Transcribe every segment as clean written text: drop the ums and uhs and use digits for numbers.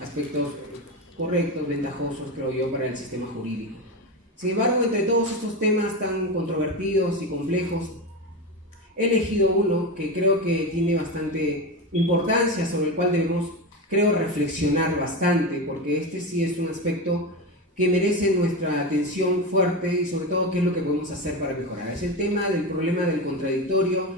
aspectos correctos, ventajosos, creo yo, para el sistema jurídico. Sin embargo, entre todos estos temas tan controvertidos y complejos, he elegido uno que creo que tiene bastante importancia, sobre el cual debemos, creo, reflexionar bastante, porque este sí es un aspecto que merece nuestra atención fuerte y sobre todo qué es lo que podemos hacer para mejorar. Es el tema del problema del contradictorio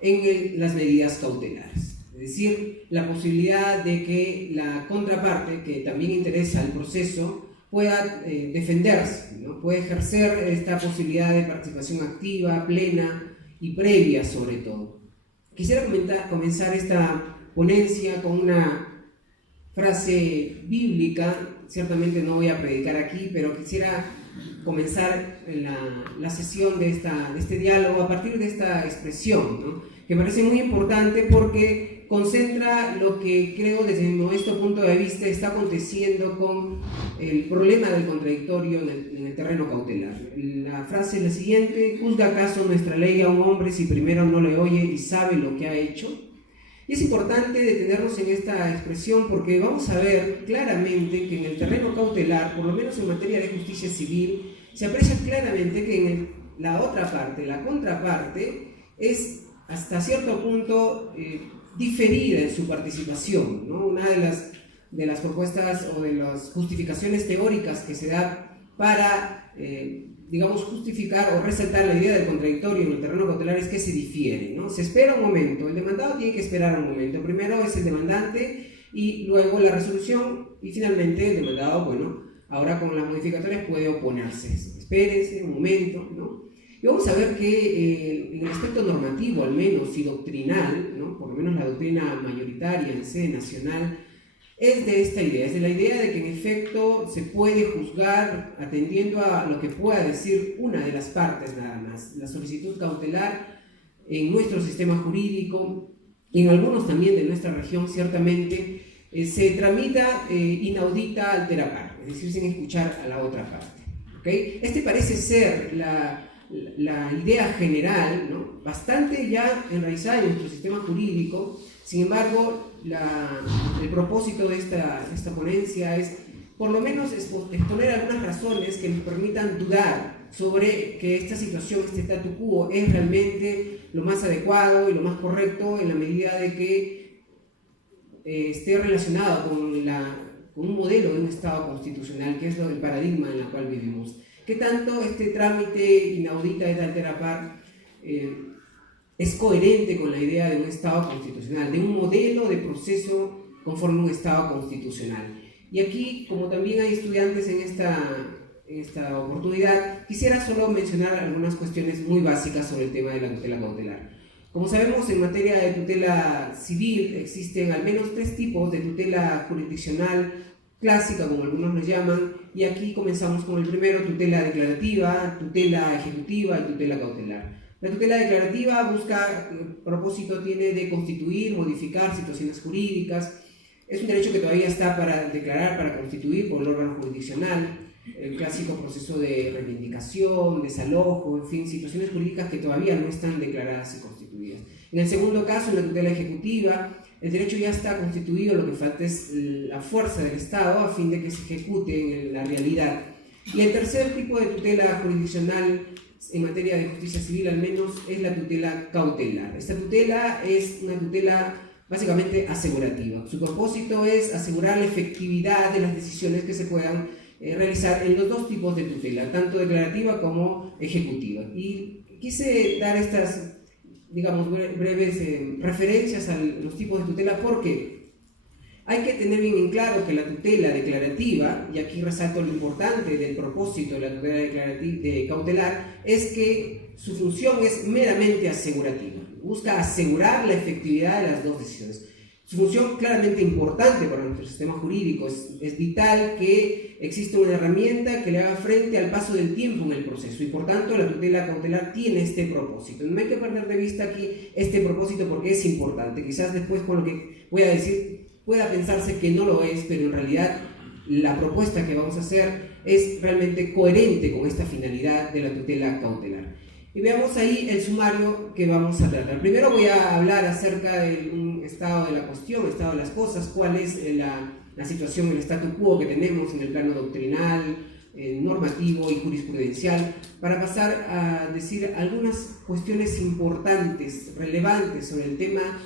en las medidas cautelares. Es decir, la posibilidad de que la contraparte, que también interesa al proceso, pueda defenderse, ¿no? Puede ejercer esta posibilidad de participación activa, plena y previa sobre todo. Quisiera comenzar esta ponencia con una frase bíblica. Ciertamente no voy a predicar aquí, pero quisiera comenzar la sesión de este diálogo a partir de esta expresión, ¿no? Que me parece muy importante porque concentra lo que creo desde mi modesto punto de vista está aconteciendo con el problema del contradictorio en el terreno cautelar. La frase es la siguiente: ¿juzga acaso nuestra ley a un hombre si primero no le oye y sabe lo que ha hecho? Y es importante detenernos en esta expresión porque vamos a ver claramente que en el terreno cautelar, por lo menos en materia de justicia civil, se aprecia claramente que en la otra parte, la contraparte, es hasta cierto punto diferida en su participación, ¿no? Una de las propuestas o de las justificaciones teóricas que se da para, digamos, justificar o resaltar la idea del contradictorio en el terreno cautelar es que se difiere, ¿no? Se espera un momento, el demandado tiene que esperar un momento. Primero es el demandante y luego la resolución y finalmente el demandado, bueno, ahora con las modificatorias puede oponerse. Espérense un momento, ¿no? Y vamos a ver que en el aspecto normativo, al menos, y doctrinal, ¿no? Por lo menos la doctrina mayoritaria en sede nacional, es de esta idea, es de la idea de que en efecto se puede juzgar atendiendo a lo que pueda decir una de las partes nada más. La solicitud cautelar en nuestro sistema jurídico y en algunos también de nuestra región ciertamente se tramita inaudita altera par, es decir, sin escuchar a la otra parte. ¿Okay? Este parece ser la idea general, ¿no? Bastante ya enraizada en nuestro sistema jurídico. Sin embargo, el propósito de esta ponencia es por lo menos exponer algunas razones que nos permitan dudar sobre que esta situación, este statu quo, es realmente lo más adecuado y lo más correcto en la medida de que esté relacionado con un modelo de un Estado constitucional, que es el paradigma en el cual vivimos. ¿Qué tanto este trámite inaudita de altera par es coherente con la idea de un Estado constitucional, de un modelo de proceso conforme a un Estado constitucional? Y aquí, como también hay estudiantes en esta oportunidad, quisiera solo mencionar algunas cuestiones muy básicas sobre el tema de la tutela cautelar. Como sabemos, en materia de tutela civil existen al menos 3 tipos de tutela jurisdiccional clásica, como algunos lo llaman, y aquí comenzamos con el primero: tutela declarativa, tutela ejecutiva y tutela cautelar. La tutela declarativa propósito tiene de constituir, modificar situaciones jurídicas. Es un derecho que todavía está para declarar, para constituir por el órgano jurisdiccional, el clásico proceso de reivindicación, desalojo, en fin, situaciones jurídicas que todavía no están declaradas y constituidas. En el segundo caso, en la tutela ejecutiva, el derecho ya está constituido, lo que falta es la fuerza del Estado a fin de que se ejecute en la realidad. Y el tercer tipo de tutela jurisdiccional en materia de justicia civil, al menos, es la tutela cautelar. Esta tutela es una tutela básicamente asegurativa. Su propósito es asegurar la efectividad de las decisiones que se puedan realizar en los 2 tipos de tutela, tanto declarativa como ejecutiva. Y quise dar estas, digamos, breves referencias a los tipos de tutela porque hay que tener bien en claro que la tutela declarativa, y aquí resalto lo importante del propósito de la tutela cautelar, es que su función es meramente asegurativa. Busca asegurar la efectividad de las 2 decisiones. Su función claramente importante para nuestro sistema jurídico. Es vital que exista una herramienta que le haga frente al paso del tiempo en el proceso y por tanto la tutela cautelar tiene este propósito. No hay que perder de vista aquí este propósito porque es importante. Quizás después con lo que voy a decir pueda pensarse que no lo es, pero en realidad la propuesta que vamos a hacer es realmente coherente con esta finalidad de la tutela cautelar. Y veamos ahí el sumario que vamos a tratar. Primero voy a hablar acerca de un estado de la cuestión, estado de las cosas, cuál es la situación, el statu quo que tenemos en el plano doctrinal, normativo y jurisprudencial, para pasar a decir algunas cuestiones importantes, relevantes sobre el tema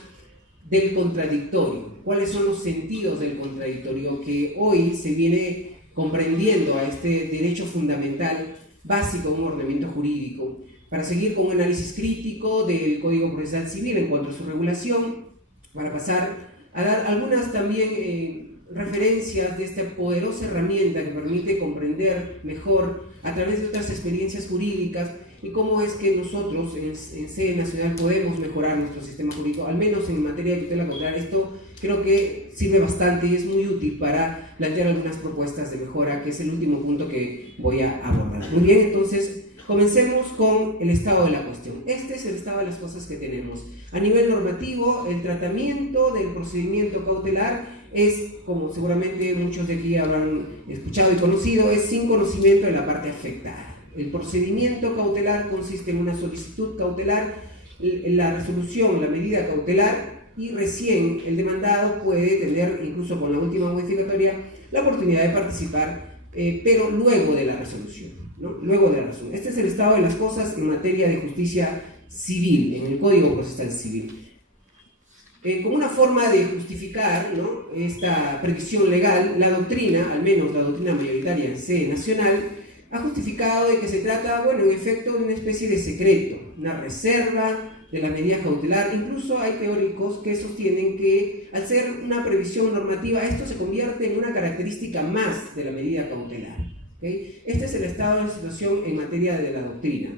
del contradictorio. ¿Cuáles son los sentidos del contradictorio que hoy se viene comprendiendo a este derecho fundamental básico de un ordenamiento jurídico? Para seguir con un análisis crítico del Código Procesal Civil en cuanto a su regulación, para pasar a dar algunas también referencias de esta poderosa herramienta que permite comprender mejor a través de otras experiencias jurídicas y cómo es que nosotros en sede nacional podemos mejorar nuestro sistema jurídico, al menos en materia de tutela cautelar. Esto creo que sirve bastante y es muy útil para plantear algunas propuestas de mejora, que es el último punto que voy a abordar. Muy bien, entonces comencemos con el estado de la cuestión. Este es el estado de las cosas que tenemos. A nivel normativo, el tratamiento del procedimiento cautelar es, como seguramente muchos de aquí habrán escuchado y conocido, es sin conocimiento de la parte afectada. El procedimiento cautelar consiste en una solicitud cautelar, la resolución, la medida cautelar, y recién el demandado puede tener, incluso con la última modificatoria, la oportunidad de participar, pero luego de la resolución, ¿no? Luego de la resolución. Este es el estado de las cosas en materia de justicia civil, en el Código Procesal Civil. Como una forma de justificar, ¿no?, esta previsión legal, la doctrina, al menos la doctrina mayoritaria en sede nacional, ha justificado de que se trata, bueno, en efecto, de una especie de secreto, una reserva de la medida cautelar. Incluso hay teóricos que sostienen que, al ser una previsión normativa, esto se convierte en una característica más de la medida cautelar. ¿Okay? Este es el estado de la situación en materia de la doctrina.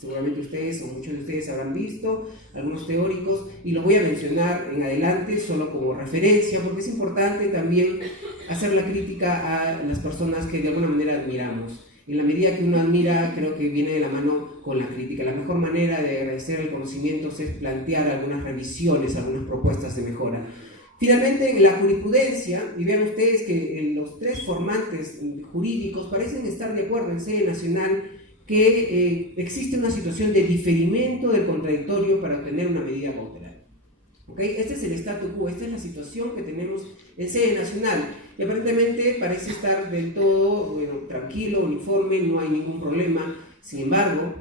Seguramente ustedes o muchos de ustedes habrán visto algunos teóricos, y los voy a mencionar en adelante solo como referencia, porque es importante también hacer la crítica a las personas que de alguna manera admiramos. En la medida que uno admira, creo que viene de la mano con la crítica. La mejor manera de agradecer el conocimiento es plantear algunas revisiones, algunas propuestas de mejora. Finalmente, en la jurisprudencia, y vean ustedes que los tres formantes jurídicos parecen estar de acuerdo en sede nacional que existe una situación de diferimiento del contradictorio para obtener una medida cautelar. ¿Okay? Este es el statu quo, esta es la situación que tenemos en sede nacional, y aparentemente parece estar del todo, bueno, tranquilo, uniforme, no hay ningún problema. Sin embargo,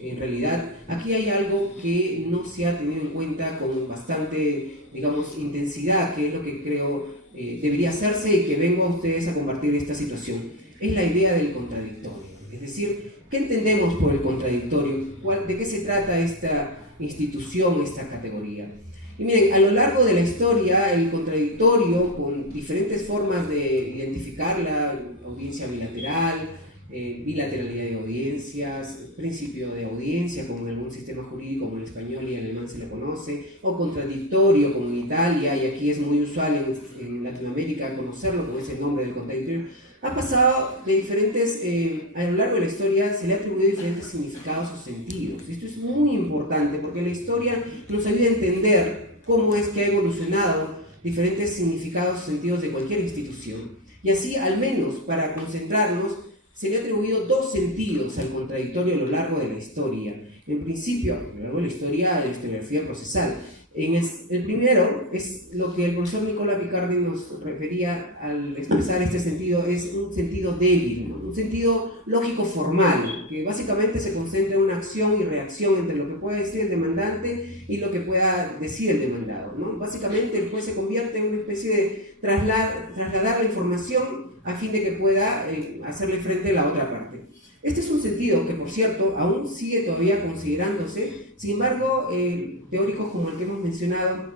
en realidad, aquí hay algo que no se ha tenido en cuenta con bastante, digamos, intensidad, que es lo que creo debería hacerse, y que vengo a ustedes a compartir esta situación. Es la idea del contradictorio. Es decir, ¿qué entendemos por el contradictorio? ¿De qué se trata esta institución, esta categoría? Y miren, a lo largo de la historia, el contradictorio, con diferentes formas de identificarla, audiencia bilateral, bilateralidad de audiencias, principio de audiencia, como en algún sistema jurídico como el español y el alemán se le conoce, o contradictorio, como en Italia, y aquí es muy usual en Latinoamérica conocerlo con ese nombre del contradictorio, ha pasado de diferentes, a lo largo de la historia se le ha atribuido diferentes significados o sentidos. Esto es muy importante porque la historia nos ayuda a entender cómo es que ha evolucionado diferentes significados o sentidos de cualquier institución. Y así, al menos para concentrarnos, se le ha atribuido dos sentidos al contradictorio a lo largo de la historia. En principio, a lo largo de la historia, la historiografía procesal. El primero es lo que el profesor Nicola Picardi nos refería al expresar este sentido, es un sentido débil, ¿no? Un sentido lógico-formal, que básicamente se concentra en una acción y reacción entre lo que puede decir el demandante y lo que pueda decir el demandado, ¿no? Básicamente el juez se convierte en una especie de trasladar la información a fin de que pueda hacerle frente a la otra parte. Este es un sentido que, por cierto, aún sigue todavía considerándose. Sin embargo, teóricos como el que hemos mencionado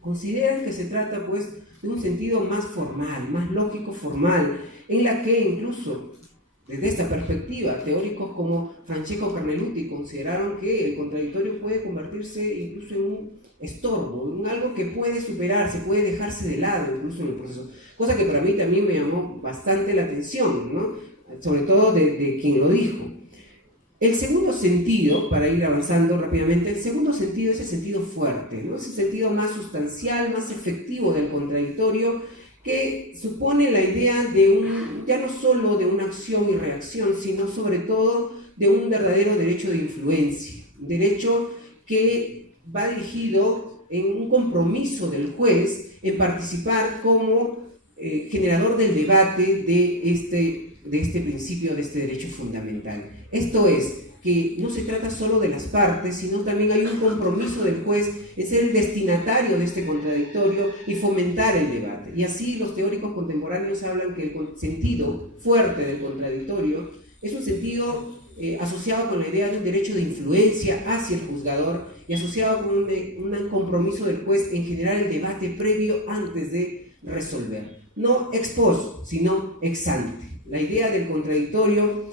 consideran que se trata, pues, de un sentido más formal, más lógico-formal, en la que incluso, desde esta perspectiva, teóricos como Francesco Carnelutti consideraron que el contradictorio puede convertirse incluso en un estorbo, en algo que puede superarse, puede dejarse de lado incluso en el proceso. Cosa que para mí también me llamó bastante la atención, ¿no? Sobre todo de quien lo dijo. El segundo sentido, para ir avanzando rápidamente, el segundo sentido es el sentido fuerte, ¿no? Es el sentido más sustancial, más efectivo del contradictorio, que supone la idea de ya no solo de una acción y reacción, sino sobre todo de un verdadero derecho de influencia, un derecho que va dirigido en un compromiso del juez en participar como generador del debate de este principio, de este derecho fundamental. Esto es, que no se trata solo de las partes, sino también hay un compromiso del juez en ser el destinatario de este contradictorio y fomentar el debate. Y así los teóricos contemporáneos hablan que el sentido fuerte del contradictorio es un sentido asociado con la idea de un derecho de influencia hacia el juzgador y asociado con un compromiso del juez en generar el debate previo antes de resolver. No ex post, sino ex ante. La idea del contradictorio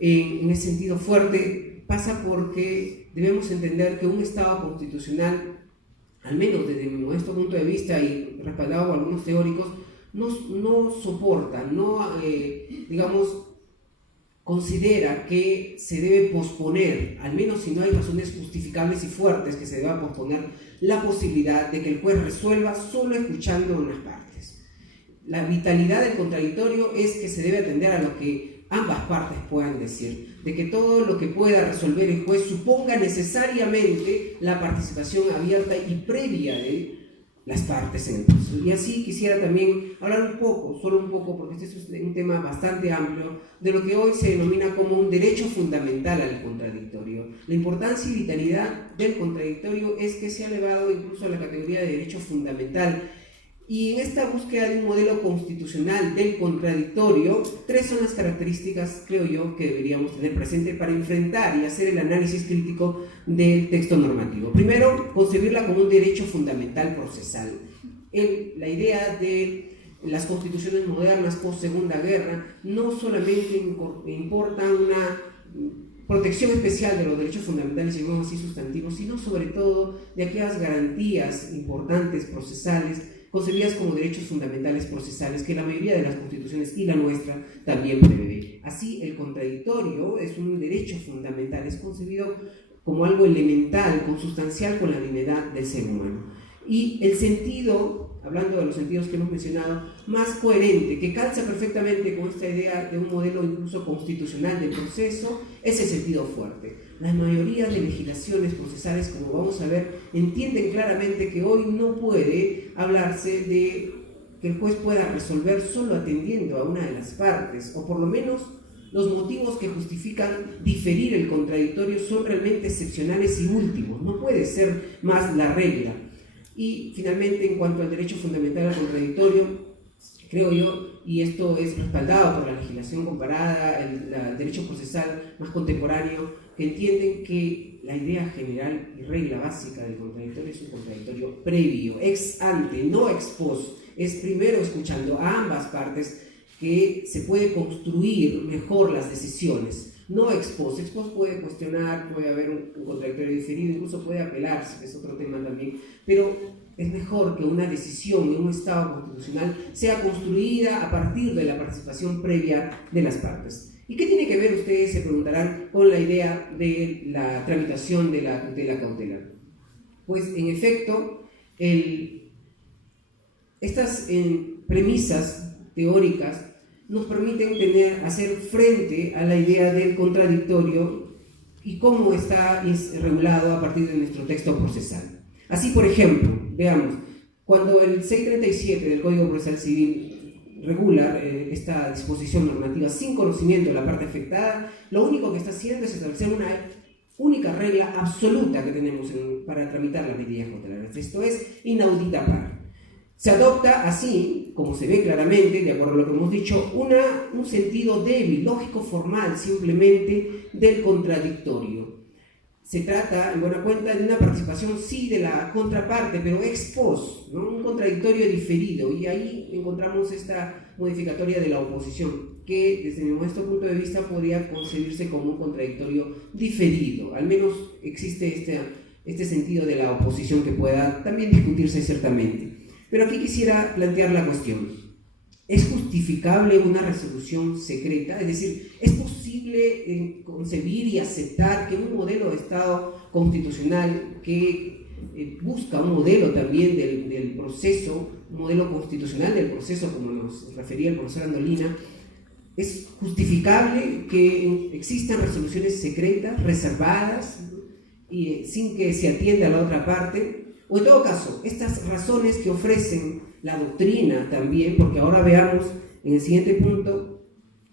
en ese sentido fuerte pasa porque debemos entender que un Estado constitucional, al menos desde mi modesto punto de vista y respaldado por algunos teóricos, no soporta, digamos, considera que se debe posponer, al menos si no hay razones justificables y fuertes que se deba posponer, la posibilidad de que el juez resuelva solo escuchando unas partes. La vitalidad del contradictorio es que se debe atender a lo que ambas partes puedan decir, de que todo lo que pueda resolver el juez suponga necesariamente la participación abierta y previa de las partes en el proceso. Y así quisiera también hablar un poco, solo un poco, porque este es un tema bastante amplio, de lo que hoy se denomina como un derecho fundamental al contradictorio. La importancia y vitalidad del contradictorio es que se ha elevado incluso a la categoría de derecho fundamental. Y en esta búsqueda de un modelo constitucional del contradictorio, tres son las características, creo yo, que deberíamos tener presente para enfrentar y hacer el análisis crítico del texto normativo. Primero, concebirla como un derecho fundamental procesal. La idea de las constituciones modernas post-Segunda Guerra no solamente importa una protección especial de los derechos fundamentales, llamamos así sustantivos, sino sobre todo de aquellas garantías importantes procesales concebidas como derechos fundamentales procesales que la mayoría de las constituciones y la nuestra también prevé. Así, el contradictorio es un derecho fundamental, es concebido como algo elemental, consustancial con la dignidad del ser humano. Y el sentido, hablando de los sentidos que hemos mencionado, más coherente, que calza perfectamente con esta idea de un modelo incluso constitucional del proceso, es el sentido fuerte. La mayoría de legislaciones procesales, como vamos a ver, entienden claramente que hoy no puede hablarse de que el juez pueda resolver solo atendiendo a una de las partes, o por lo menos los motivos que justifican diferir el contradictorio son realmente excepcionales y últimos, no puede ser más la regla. Y finalmente, en cuanto al derecho fundamental al contradictorio, creo yo, y esto es respaldado por la legislación comparada, el derecho procesal más contemporáneo, que entienden que la idea general y regla básica del contradictorio es un contradictorio previo, ex ante, no ex post. Es primero escuchando a ambas partes que se puede construir mejor las decisiones, no ex post. Ex post puede cuestionar, puede haber un contradictorio diferido, incluso puede apelarse, que es otro tema también, pero es mejor que una decisión en un Estado constitucional sea construida a partir de la participación previa de las partes. ¿Y qué tiene que ver, ustedes se preguntarán, con la idea de la tramitación de la tutela cautelar? Pues, en efecto, estas premisas teóricas nos permiten hacer frente a la idea del contradictorio y cómo es regulado a partir de nuestro texto procesal. Así, por ejemplo, veamos, cuando el 637 del Código Procesal Civil regula esta disposición normativa sin conocimiento de la parte afectada, lo único que está haciendo es establecer una única regla absoluta que tenemos para tramitar las medidas cautelares. Esto es inaudita par. Se adopta así, como se ve claramente, de acuerdo a lo que hemos dicho, un sentido débil, lógico, formal, simplemente del contradictorio. Se trata, en buena cuenta, de una participación, sí, de la contraparte, pero ex post, ¿no? Un contradictorio diferido, y ahí encontramos esta modificatoria de la oposición, que desde nuestro punto de vista podría concebirse como un contradictorio diferido. Al menos existe este sentido de la oposición que pueda también discutirse ciertamente. Pero aquí quisiera plantear la cuestión. ¿Es justificable una resolución secreta? Es decir, ¿es posible concebir y aceptar que un modelo de Estado constitucional que busca un modelo también del proceso, un modelo constitucional del proceso, como nos refería el profesor Andolina, es justificable que existan resoluciones secretas, reservadas, y sin que se atienda a la otra parte? O en todo caso, estas razones que ofrecen la doctrina también, porque ahora veamos en el siguiente punto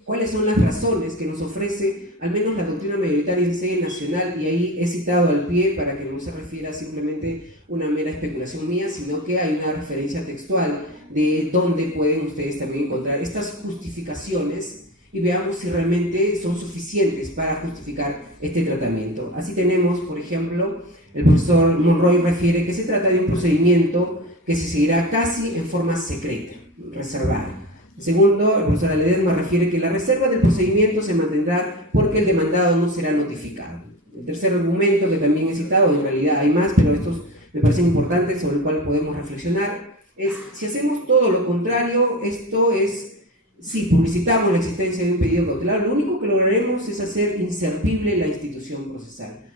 cuáles son las razones que nos ofrece al menos la doctrina mayoritaria en sede nacional, y ahí he citado al pie para que no se refiera simplemente una mera especulación mía, sino que hay una referencia textual de dónde pueden ustedes también encontrar estas justificaciones y veamos si realmente son suficientes para justificar este tratamiento. Así tenemos, por ejemplo, el profesor Monroy refiere que se trata de un procedimiento que se seguirá casi en forma secreta, reservada. Segundo, el profesor Ledesma refiere que la reserva del procedimiento se mantendrá porque el demandado no será notificado. El tercer argumento que también he citado, en realidad hay más, pero estos me parecen importantes, sobre el cual podemos reflexionar, es si hacemos todo lo contrario, esto es, si publicitamos la existencia de un pedido cautelar, lo único que lograremos es hacer inservible la institución procesal.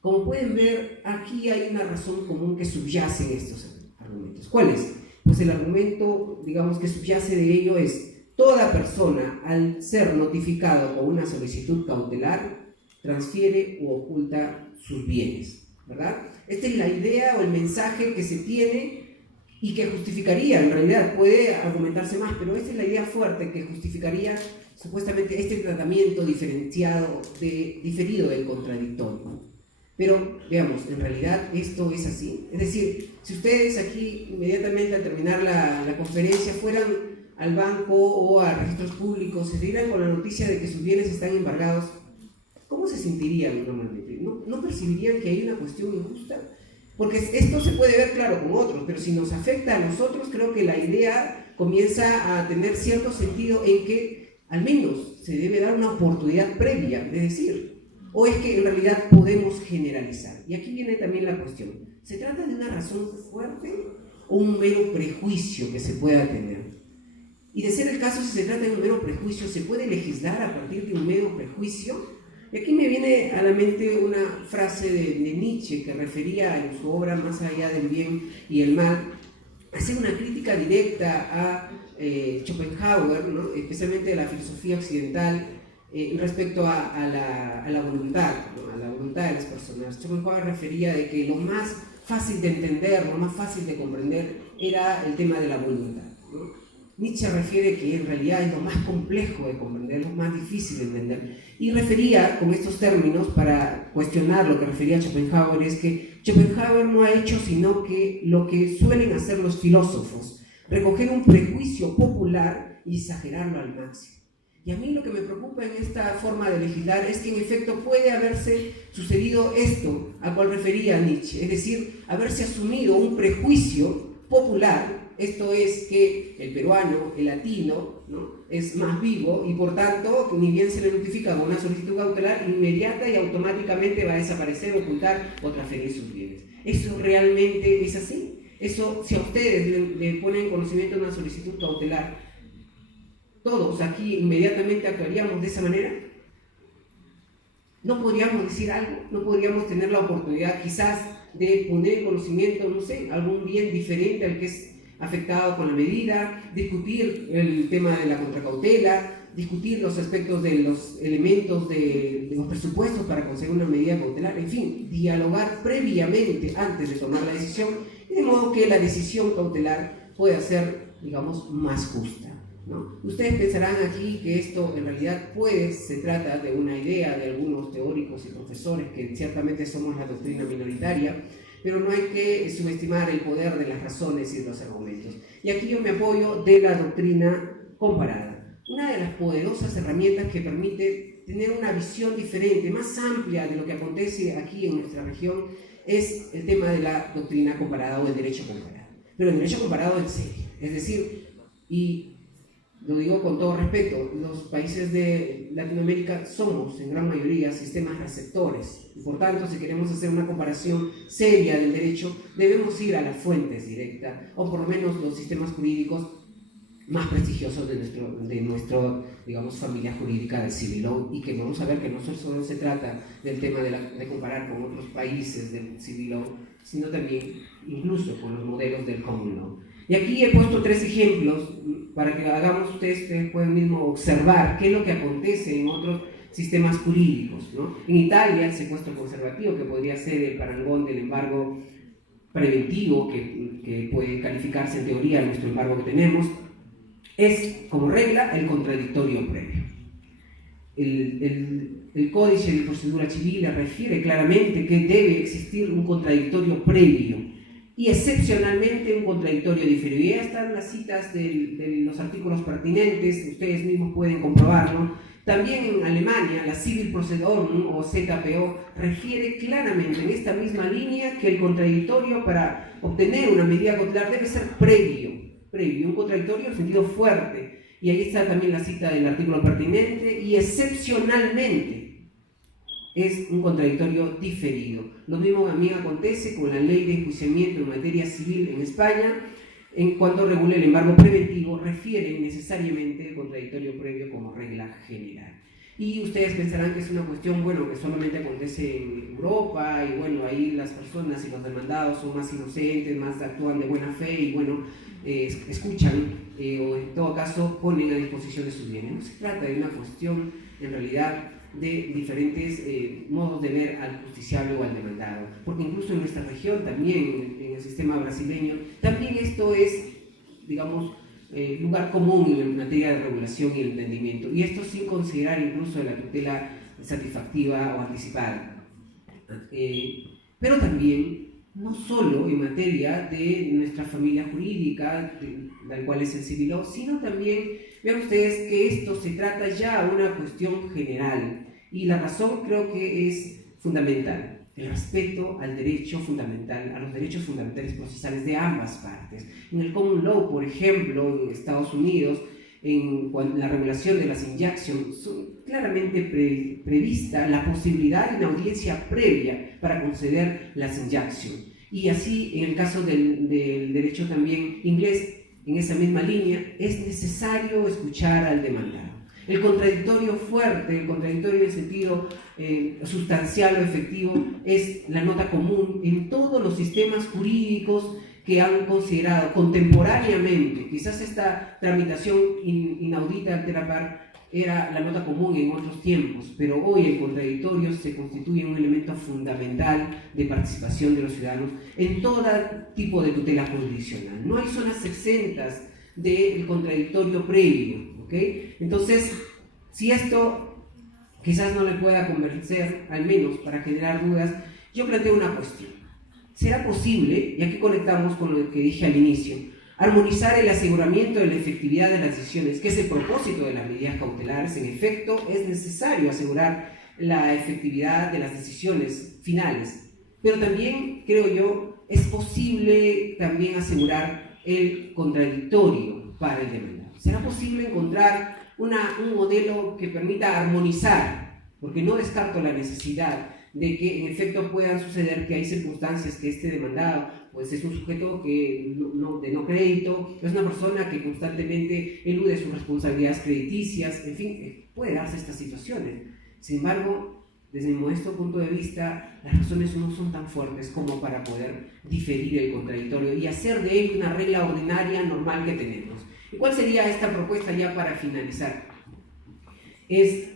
Como pueden ver, aquí hay una razón común que subyace en estos argumentos. ¿Cuál es? Pues el argumento, digamos, que subyace de ello es: toda persona, al ser notificado con una solicitud cautelar, transfiere u oculta sus bienes, ¿verdad? Esta es la idea o el mensaje que se tiene y que justificaría, en realidad puede argumentarse más, pero esta es la idea fuerte que justificaría supuestamente este tratamiento diferenciado, diferido del contradictorio. Pero, veamos, en realidad esto es así. Es decir, si ustedes aquí inmediatamente al terminar la conferencia fueran al banco o a registros públicos, se dieran con la noticia de que sus bienes están embargados, ¿cómo se sentirían normalmente? ¿No percibirían que hay una cuestión injusta? Porque esto se puede ver claro con otros, pero si nos afecta a nosotros, creo que la idea comienza a tener cierto sentido en que al menos se debe dar una oportunidad previa de decir, o es que en realidad podemos generalizar. Y aquí viene también la cuestión: ¿se trata de una razón fuerte o un mero prejuicio que se pueda tener? Y de ser el caso, si se trata de un mero prejuicio, ¿se puede legislar a partir de un mero prejuicio? Y aquí me viene a la mente una frase de Nietzsche que refería en su obra Más allá del bien y el mal, hacer una crítica directa a Schopenhauer, ¿no? Especialmente de la filosofía occidental, respecto a la voluntad, ¿no? A la voluntad de las personas. Schopenhauer refería de que lo más fácil de entender, lo más fácil de comprender era el tema de la voluntad, ¿no? Nietzsche refiere que en realidad es lo más complejo de comprender, lo más difícil de entender, y refería con estos términos, para cuestionar lo que refería Schopenhauer, es que Schopenhauer no ha hecho sino que lo que suelen hacer los filósofos: recoger un prejuicio popular y exagerarlo al máximo. Y a mí lo que me preocupa en esta forma de legislar es que en efecto puede haberse sucedido esto a cual refería Nietzsche, es decir, haberse asumido un prejuicio popular. Esto es que el peruano, el latino, ¿no?, es más vivo y por tanto, ni bien se le notifica con una solicitud cautelar, inmediata y automáticamente va a desaparecer, ocultar o transferir sus bienes. ¿Eso realmente es así? Eso, si a ustedes le ponen conocimiento de una solicitud cautelar, ¿todos aquí inmediatamente actuaríamos de esa manera? ¿No podríamos decir algo? ¿No podríamos tener la oportunidad quizás de poner en conocimiento, no sé, algún bien diferente al que es afectado con la medida, discutir el tema de la contracautela, discutir los aspectos de los elementos de los presupuestos para conseguir una medida cautelar, en fin, dialogar previamente antes de tomar la decisión, de modo que la decisión cautelar pueda ser, digamos, más justa, ¿no? Ustedes pensarán aquí que esto en realidad se trata de una idea de algunos teóricos y profesores que ciertamente somos la doctrina minoritaria, pero no hay que subestimar el poder de las razones y de los argumentos. Y aquí yo me apoyo de la doctrina comparada, una de las poderosas herramientas que permite tener una visión diferente, más amplia de lo que acontece aquí en nuestra región, es el tema de la doctrina comparada o el derecho comparado. Pero el derecho comparado en serio, es decir, y lo digo con todo respeto, los países de Latinoamérica somos en gran mayoría sistemas receptores, y por tanto, si queremos hacer una comparación seria del derecho, debemos ir a las fuentes directas, o por lo menos los sistemas jurídicos más prestigiosos de nuestro, digamos, familia jurídica del civil law, y que vamos a ver que no solo se trata del tema de comparar con otros países del civil law, sino también incluso con los modelos del common law. Y aquí he puesto 3 ejemplos para que hagamos ustedes pueden mismo observar qué es lo que acontece en otros sistemas jurídicos, ¿no? En Italia, el secuestro conservativo, que podría ser el parangón del embargo preventivo que puede calificarse en teoría en nuestro embargo que tenemos, es como regla el contradictorio previo. El Códice de Procedura Civil refiere claramente que debe existir un contradictorio previo y excepcionalmente un contradictorio diferido. Y ahí están las citas de los artículos pertinentes, ustedes mismos pueden comprobarlo. También en Alemania, la Civil Procedordnung o ZPO refiere claramente en esta misma línea que el contradictorio para obtener una medida cautelar debe ser previo, un contradictorio en sentido fuerte. Y ahí está también la cita del artículo pertinente, y excepcionalmente es un contradictorio diferido. Lo mismo también acontece con la ley de enjuiciamiento en materia civil en España. En cuanto regula el embargo preventivo, refiere necesariamente el contradictorio previo como regla general. Y ustedes pensarán que es una cuestión, bueno, que solamente acontece en Europa, y bueno, ahí las personas y los demandados son más inocentes, más actúan de buena fe, y bueno, escuchan, o en todo caso ponen a disposición de sus bienes. No se trata de una cuestión, en realidad, de diferentes modos de ver al justiciable o al demandado, porque incluso en nuestra región, también en el sistema brasileño, también esto es, digamos, lugar común en materia de regulación y el entendimiento, y esto sin considerar incluso la tutela satisfactiva o anticipada. Pero también, no solo en materia de nuestra familia jurídica, del cual es el civil, sino también, vean ustedes que esto se trata ya de una cuestión general, y la razón creo que es fundamental: el respeto al derecho fundamental, a los derechos fundamentales procesales de ambas partes. En el common law, por ejemplo, en Estados Unidos, en la regulación de las injunctions, claramente prevista la posibilidad de una audiencia previa para conceder las injunctions. Y así, en el caso del derecho también inglés, en esa misma línea, es necesario escuchar al demandado. El contradictorio fuerte, el contradictorio en sentido sustancial o efectivo, es la nota común en todos los sistemas jurídicos que han considerado contemporáneamente. Quizás esta tramitación inaudita altera par era la nota común en otros tiempos, pero hoy el contradictorio se constituye un elemento fundamental de participación de los ciudadanos en todo tipo de tutela jurisdiccional. No hay zonas exentas del contradictorio previo, ¿ok? Entonces, si esto quizás no le pueda convencer, al menos para generar dudas, yo planteo una cuestión. ¿Será posible, y aquí conectamos con lo que dije al inicio, armonizar el aseguramiento de la efectividad de las decisiones, que es el propósito de las medidas cautelares? En efecto, es necesario asegurar la efectividad de las decisiones finales, pero también, creo yo, es posible también asegurar el contradictorio para el demandado. ¿Será posible encontrar un modelo que permita armonizar? Porque no descarto la necesidad de que en efecto puedan suceder que hay circunstancias que este demandado pues es un sujeto de no crédito, es una persona que constantemente elude sus responsabilidades crediticias, en fin, puede darse estas situaciones. Sin embargo, desde mi modesto punto de vista, las razones no son tan fuertes como para poder diferir el contradictorio y hacer de él una regla ordinaria normal que tenemos. ¿Y cuál sería esta propuesta ya para finalizar? Es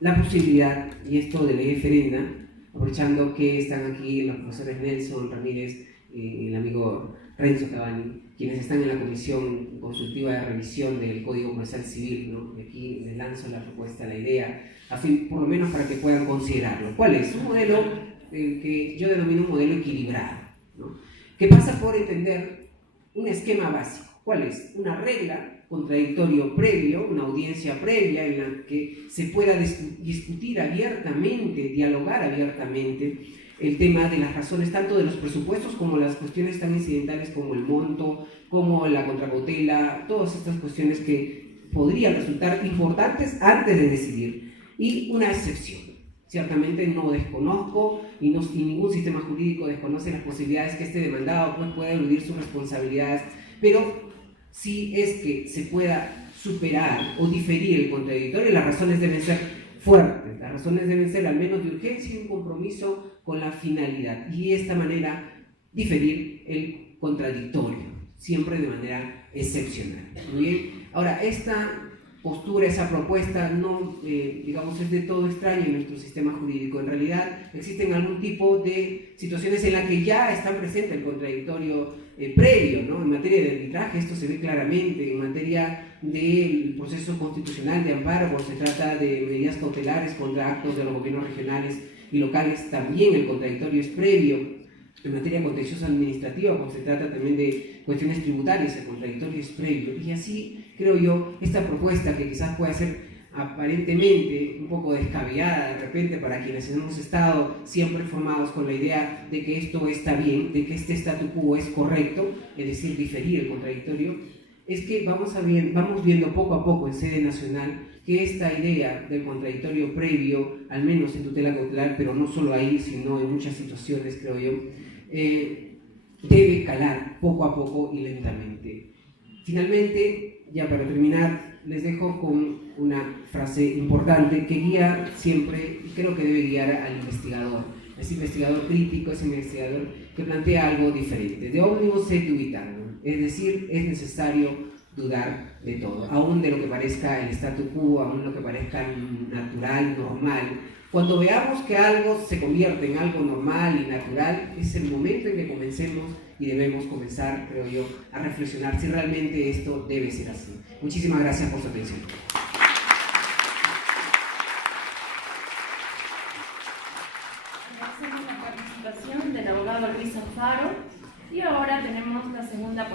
la posibilidad, y esto de ley referenda, aprovechando que están aquí los profesores Nelson Ramírez y el amigo Renzo Cavani, quienes están en la comisión consultiva de revisión del Código Procesal Civil, ¿no? Y aquí les lanzo la propuesta, la idea, a fin, por lo menos para que puedan considerarlo. ¿Cuál es? Un modelo que yo denomino un modelo equilibrado, ¿no? Que pasa por entender un esquema básico. ¿Cuál es? Una regla, contradictorio previo, una audiencia previa en la que se pueda discutir abiertamente, dialogar abiertamente el tema de las razones tanto de los presupuestos como las cuestiones tan incidentales como el monto, como la contracautela, todas estas cuestiones que podrían resultar importantes antes de decidir. Y una excepción. Ciertamente no desconozco y ningún sistema jurídico desconoce las posibilidades que este demandado pues, pueda eludir sus responsabilidades, pero si es que se pueda superar o diferir el contradictorio, las razones deben ser fuertes, las razones deben ser al menos de urgencia y un compromiso con la finalidad, y de esta manera diferir el contradictorio, siempre de manera excepcional. Muy bien, ahora esta postura, esa propuesta, no, digamos, es de todo extraño en nuestro sistema jurídico. En realidad existen algún tipo de situaciones en las que ya está presente el contradictorio previo, ¿no? En materia de arbitraje esto se ve claramente, en materia del proceso constitucional de amparo, cuando se trata de medidas cautelares contra actos de los gobiernos regionales y locales, también el contradictorio es previo. En materia contenciosa administrativa, cuando se trata también de cuestiones tributarias, el contradictorio es previo. Y así, creo yo, esta propuesta que quizás pueda ser aparentemente un poco descabellada de repente para quienes hemos estado siempre formados con la idea de que esto está bien, de que este statu quo es correcto, es decir, diferir el contradictorio, es que vamos viendo poco a poco en sede nacional que esta idea del contradictorio previo, al menos en tutela cautelar, pero no solo ahí, sino en muchas situaciones, creo yo, debe calar poco a poco y lentamente. Finalmente, ya para terminar, les dejo con una frase importante que guía siempre, y creo que debe guiar al investigador. Ese investigador crítico, ese investigador que plantea algo diferente. De omnibus et dubitandum, es decir, es necesario dudar de todo, aún de lo que parezca el statu quo, aún lo que parezca natural, normal. Cuando veamos que algo se convierte en algo normal y natural, es el momento en que comencemos y debemos comenzar, creo yo, a reflexionar si realmente esto debe ser así. Muchísimas gracias por su atención. Agradecemos la participación del abogado Luis Alfaro y ahora tenemos la segunda